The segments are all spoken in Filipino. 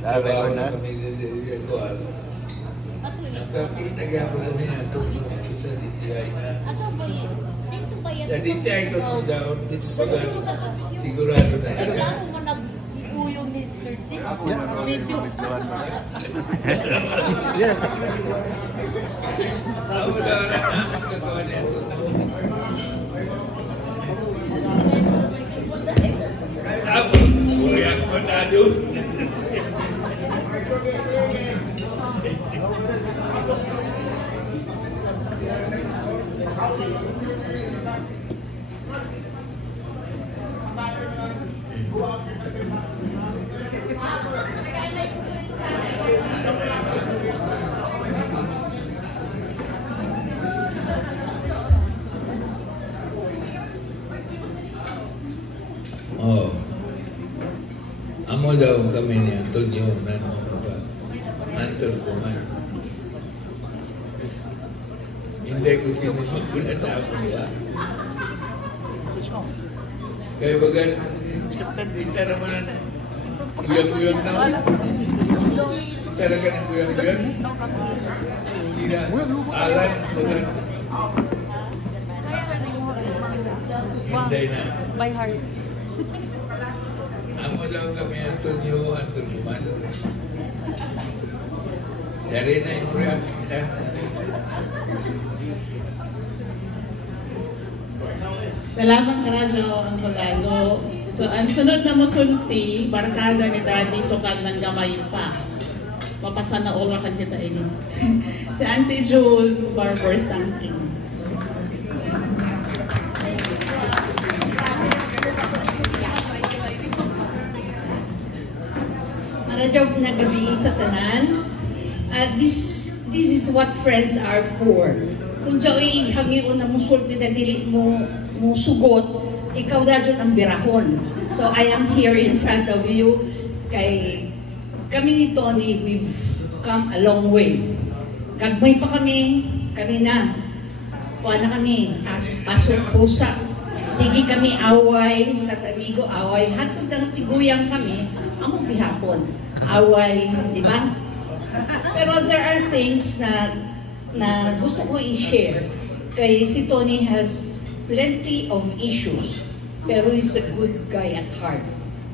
trabaho na kami dito. Nakakita kaya po kami na ito sa DTI na. Sa DTI ko ito daw, dito pa sigurado na siya. Uyo ni Sir Jim. Medyo. Ako daw na nakakagawa na ito. Ako, kuya ko na doon. Oh. Amo daw kami ni Antonio na Anton Kuman. Hindi ko sinunod ko na sa ako nila. Kaya bagan, kita naman kuyang-kuyang na ako. Talaga ng kuyang-kuyang. Sila, alan, bagan. Hindi na. By heart. Amo daw kami Antonio Kuman. Dari na yung react isa. Salamat Radyo ang Lalo. So, ang sunod na musulti, barkada ni Daddy, sukan ng gamay pa. Mapasa na ola kan kita ini. Si Auntie June, Barber Stanking. Radyo na gabi sa tanan. This is what friends are for. Kung dyan hangyo na musulti na dili mo sugot, ikaw na dyan ang birahon. So I am here in front of you. Kay kami ni Tony, we've come a long way. Gagmay pa kami na. Kuha na kami, pasok pusa. Sige kami away, tas amigo away. Hatod ng tiguyang kami, among bihapon. Away, di ba? Pero there are things na gusto ko i-share. Kay si Tony has plenty of issues, pero he's a good guy at heart.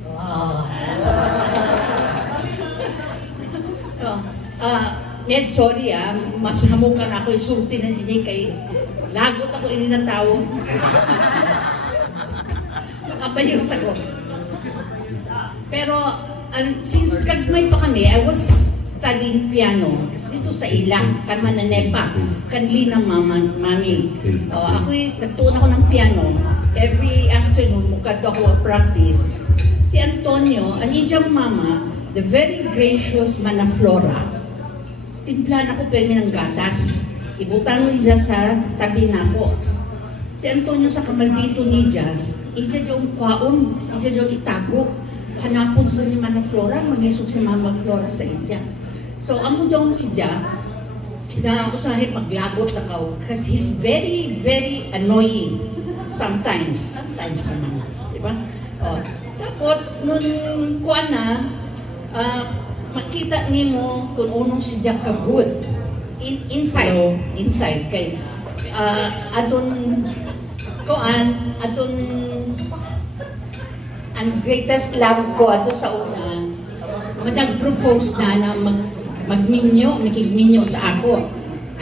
Wow. Med, sorry mas hamukan ako isulti na din kay lagot ako ini ng tao. Makabayos ako. Pero since kagmay pa kami, I was studying piano dito sa ilang, kan Mananepa, kanli ng mami. Ako'y nagtuon ako ng piano. Every afternoon, mukad ako practice. Si Antonio, anijang mama, the very gracious Manaflora, timplan ako pwede ng gatas. Ibutang niya sa tabi na po. Si Antonio sa kamaldito niya, ija yung kwaon, ija yung itago. Hanapon sa ni Manaflora, mag-isog si Mama Flora sa ija. So, amo dyan si Ja, na usahin maglagot na kao, kasi he's very, very annoying sometimes. Sometimes naman, di ba? Tapos, nung kuha na, makita niyo mo kung unong si Ja ka-good. Inside, kay aton ang greatest love ko ato sa una, nag-propose na magminyo, makigminyo sa ako.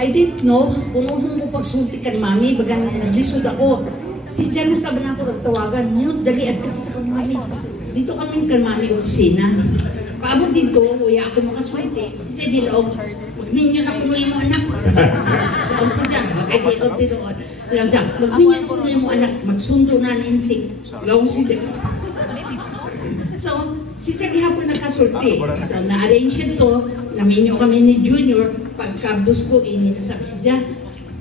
I didn't know kung unong ko pagsulti kan mami, bagang naglisod ako. Si Jan sabi na ako nagtawagan, yun, dali at kapita kan mami. Dito kami kan mami opisina. Paabot dito, kuya ako makasulti. Si Jan dilog, magminyo na kung mo anak. Laon si Jan, magkaitilog dito. Laon Jan, magminyo na kung mo anak, magsundo na ninsik. Laon si Jan. So, si Jan hapon nakasulti. So, na-arrange ito, naminyo kami ni Junior, pagkabdos ko, ininasap si Jan.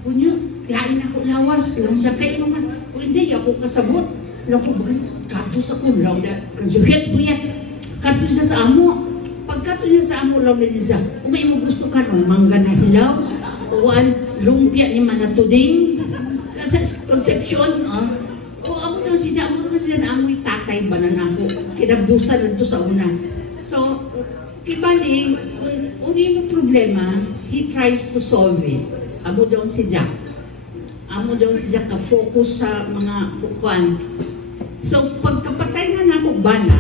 Kunyo, lain ako lawas, lang sa kayo naman. O hindi, ako kasabot. Lang ko, bakit katos ako, lang na, buyat, katos siya sa amo. Pagkatos niya sa amo, lang na siya, kung may mo gusto ka, no, mangga na hilaw, uwan, lumpia ni manatuding, conception, o ako daw si Jan, ako naman siya na amoy tatay, banan ako, kinabdusan na ito sa una. So, Kibali, kung yung problema, he tries to solve it. Amo doon si Jack. Amo doon si Jack ka-focus sa mga kukuan. So, pagkapatay na ako bana,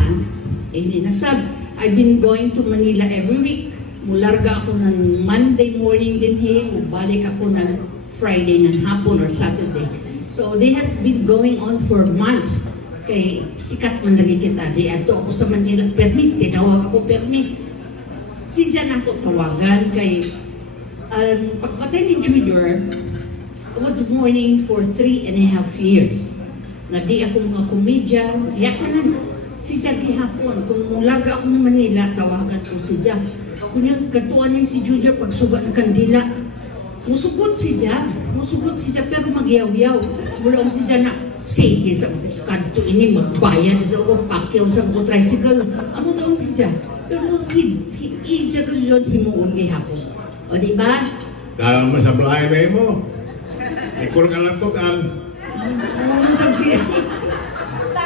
nasab, I've been going to Manila every week. Mularga ako ng Monday morning din balik ako ng Friday ng hapon or Saturday. So, this has been going on for months. Kay sikat man lagi kita. Di ato ako sa Manila permit, tinawag ako permit. Si Jan ako tawagan kay pagpatay ni Junior, I was mourning for 3.5 years. Na di ako mga komedya, yakanan si Jan gihapon. Kung mulaga ako ng Manila, tawagan ko si Jan. Kunya katuan niya si Junior pagsugat ng kandila. Musugot si Jan, pero magyaw-yaw. Wala ko si Jan na, sige sa kanto ini magbayad sa ako pakyaw sa ako tricycle. Amo doon si Jan. Pero i-jaga yun himuon gihapon. O diba? Dalam mo sa blahay na mo. Ikur ka lang total.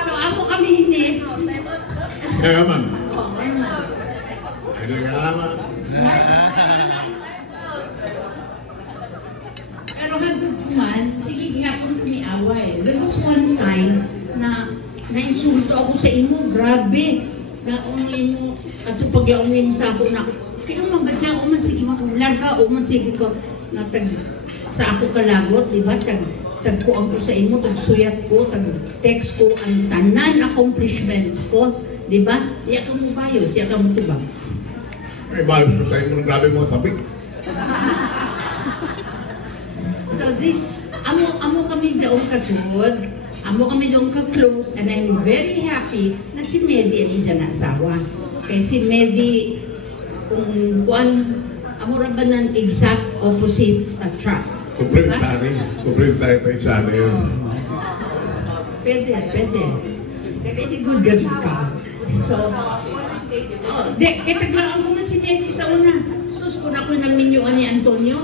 So ako kami hindi. Kaya man. Oo, man. Ay, nag-alaman. Pero hanggang kuman, sige gihapon kami away. There was one time na na-insulto ako sa imo, grabe. Na imo, katupag lang mo sa ako na, kaya mabadya, man sige makularga, man sige ko, na sa ako kalagot, di ba? Tagkuan ko sa imo, tagsuyat ko, tag-text ko, ang tanan accomplishments ko, di ba? Siya ka mo bayo, siya ka mo tubang. Ay, bayos ko sa imo, grabe mo sabi. So this, amo kami dyan kasunod, amo kami dyan ka-close, and I'm very happy na si Medi ang dyan na asawa. Kaya si Medi, kung amo ba ng exact opposites attract. Complementary tayo sa amin. Pwede. Pwede good gazon ka. So, kitaglaan ko na si Medi sa una. Sus, kung ako naminyuan ni Antonio,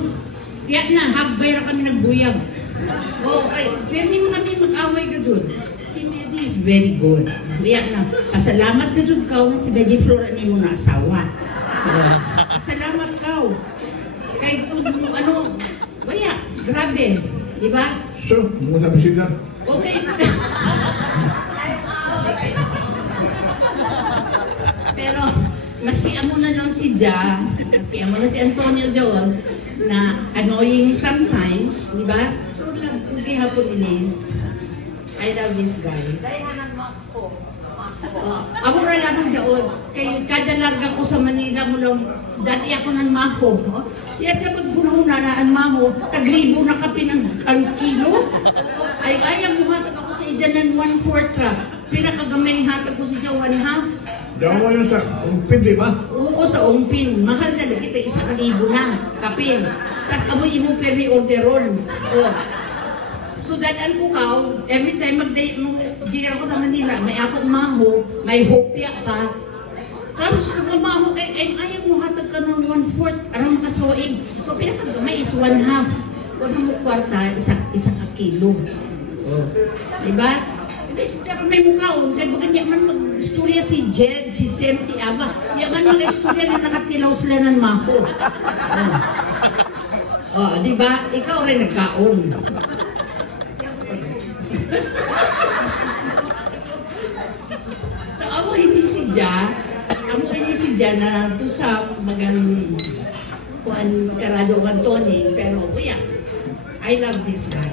kaya na, hagbay na kami nagbuyag. Okay, pero kami mag-away ka dun. Si Medi is very good. Kaya na, pasalamat ka dun ka na si Medi Flora ni mo na asawa. Pasalamat ka. Kahit ano, kaya, grabe. Di ba? So, mo sabi siya. Okay. Pero, maski amo na lang si Ja, maski amo na si Antonio Joel, na annoying sometimes, di ba? Pero lang, kung hapon ini, I love this guy. Ako na lang Joel, kay kada larga ko sa Manila mo lang, dati ako ng maho, no? Yes, sabi ko na ang maho, taglibo na kape ng kilo. Ay, ayaw mo hatag ako sa idyan ng 1/4 tra. Pinakagamay hatag ko sa idyan 1/2. Daw mo yun sa umpin, di ba? Oo, sa umpin. Mahal na lagi tayo 1,000 na kapin. Tapos amoy mo permi orderol. So dadan ko ka, every time mag-dinner ko sa Manila, may akong maho, may hopya pa. Tapos kung maho, ayaw mo hatag ka ng 1/4, arang makasawain. So pinakagamay is 1/2. Kung mo kwarta, isa ka kilo. Diba? Hindi, siya may mukhaon. Kaya baga niya man mag-istorya si Jed, si Sem, si Aba. Niya man mag-istorya na nakatilaw sila ng mako. Diba? Ikaw rin nagkaon. So, amo hindi si Ja na to sa magang kuan Karadyo Cantoni, pero kuya, I love this guy.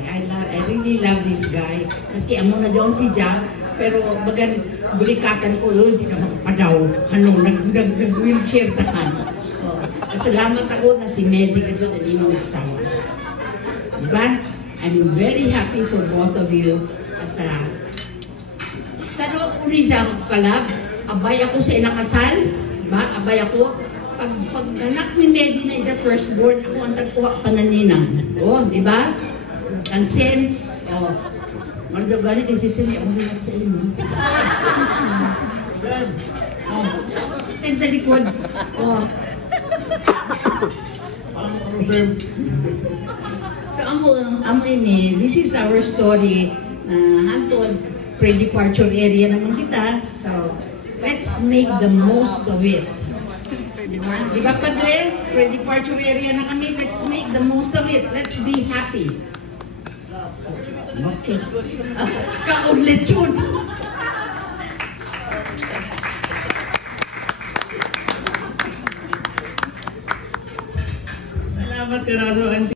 I really love this guy. Maski amo na doon si Ja, pero bagan bulikatan ko yun, hindi na makapadaw. Nag-wheelchair tahan. Salamat ako na si Medi ka dyan, hindi mo nagsawa. Diba? I'm very happy for both of you. Basta, pero unisa ako kalab, abay ako sa ilang kasal, diba? Abay ako, pag anak ni Medi na ita firstborn, ako ang tagkuha pananinang. Diba? Kansen, Marjo ganit, isisili ako ginat sa inyo. Sen sa likod. So, amo ini, this is our story. Hantod, pre-departure area naman kita. So, let's make the most of it. Di ba, Padre? Pre-departure area na kami. Let's make the most of it. Let's be happy. Okay. Kaudlit yun. Salamat, Karaso.